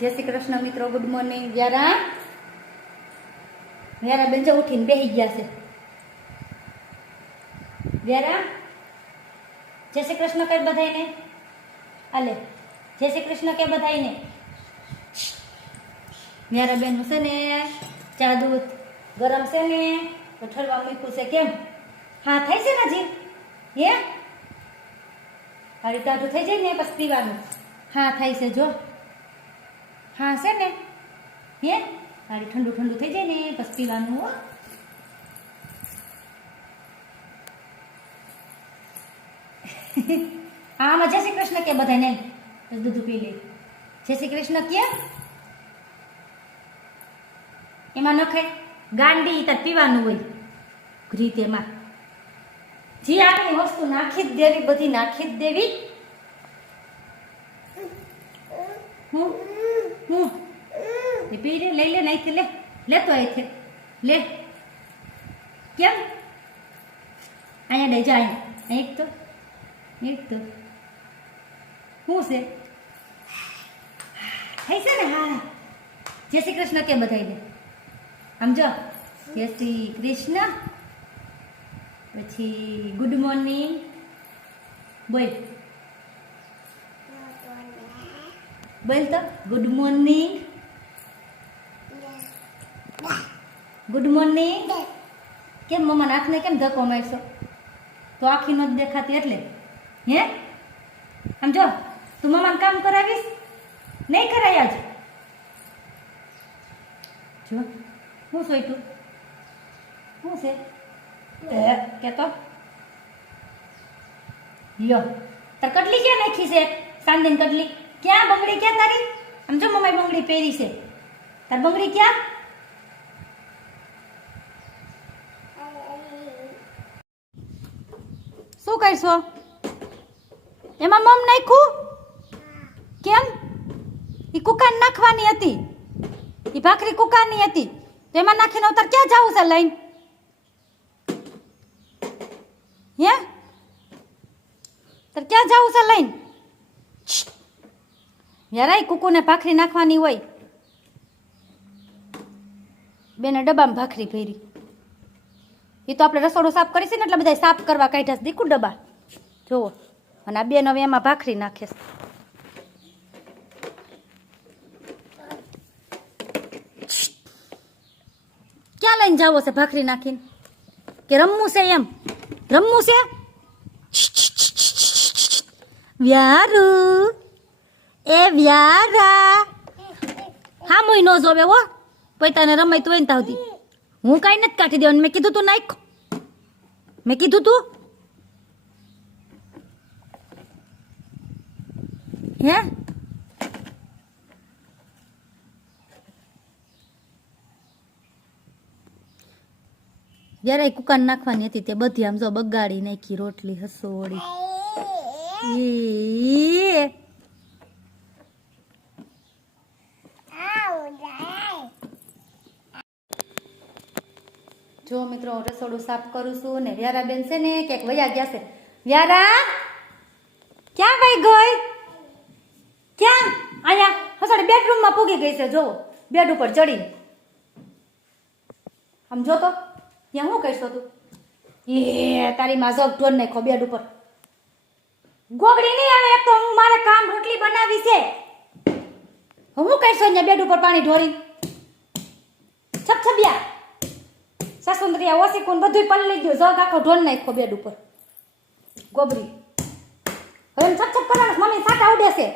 જય શ્રી કૃષ્ણ મિત્રો, good morning. Vyara બેન જો ઉઠીને બેસી ગયા છે. વ્યારા, જય શ્રી કૃષ્ણ કે બધાઈને. આલે જય શ્રી કૃષ્ણ કે બધાઈને. વ્યારા બેન છે ને ચા દૂધ ગરમ છે ને તો ઠરવા મૂક્યું છે. કેમ હા થાય છે ને જી? હે હારી ટાઢું થઈ જાય ને પછી પીવાનું. હા થાય છે જો. હા છે ને હે હારી ઠંડુ ઠંડુ થઈ જાય ને પછી પીવાનું. હો આમાં જય શ્રી કૃષ્ણ કે બધા નહીં તો દૂધ પી લે. જય શ્રી કૃષ્ણ કે એમાં ન ખાય ગાંડી તાર પીવાનું હોય રીત. એમાં જે આપણી વસ્તુ નાખી જ દેવી, બધી નાખી જ દેવી. હું પી લે, લઈ લે, નહીં લે લેતો અહીંથી લે. કેમ અહીંયા લઈ જા. અહીંયા એક તો શું છે થઈ છે ને? હા જય શ્રી કૃષ્ણ કે બધાને. આમ જો જય શ્રી કૃષ્ણ પછી ગુડ મોર્નિંગ બોલ. બોલ તો ગુડ મોર્નિંગ. Good morning. કેમ મમ્મા આંખને કેમ ધક્કો મારશો? તો આખી નથી દેખાતી એટલે હે? આમ જો તું મમ્માને કામ કરાવીશ? નહીં કરાય આજ. જો શું સોઈતું શું છે કે તો લ્યો તાર કટલી ક્યાં નાખી છે? સાંદીન કટલી ક્યાં? બંગડી ક્યાં તારી? આમ જો મમ્માએ બંગડી પહેરી છે. તાર બંગડી ક્યાં? શું કરશો? એમાં મમ નાખ્યું? કેમ? એ કુકાન નાખવાની હતી, એ ભાખરી કુકાની હતી તો એમાં નાખીને ઉતાર ક્યાં જવું છે લઈને? હે તાર ક્યાં જવું છે લઈને? યાર કુકુને ભાખરી નાખવાની હોય. બેને ડબ્બામાં ભાખરી ભરી. એ તો આપણે રસોડું સાફ કરીશું ને એટલે બધા સાફ કરવા કાઢ્યા દીકુ ડબ્બા જોવો. અને આ બેન હવે એમાં ભાખરી નાખે છે. ક્યાં લઈને જાવો છે ભાખરી નાખીને? કે રમવું છે? એમ રમવું છે? વ્યારું એ વ્યારા હા મોય નો જોવે હો. પોતાને રમાયતું હોય ને તાવથી હું કાંઈ નથી કાઢી દેવાનું. મેં કીધું તું નાખ, મેં કીધું તું હે? જયારે કુકાન નાખવાની હતી તે બધી આમ જો બગાડી નાખી. રોટલી હસોડી જો મિત્રો રસોડું સાફ કરું છું ને વ્યારા બેન છે ને ક્યાંક વયા ગયા છે. વ્યારા ક્યાં વહી ગઈ? ક્યાં? અહીંયા હસડે બેડરૂમમાં પૂગી ગઈ છે. જોવો બેડ ઉપર ચડી. આમ જો તો ત્યાં શું કરશો તું? એ તારી માં જગ ઢોર નાખો બેડ ઉપર. ગોગડી નહીં આવે એક તો હું મારે કામ રોટલી બનાવી છે. હું કરશો અહીંયા બેડ ઉપર પાણી ઢોરી? છપછપિયા સાસુંદરિયા ઓસીકુન બધું પલળી ગયું. જગ આખો ઢોર નાખો બેડ ઉપર. ગોબરી હવે છપ છપ કરવાનું. મમ્મી સાટા ઉડે છે.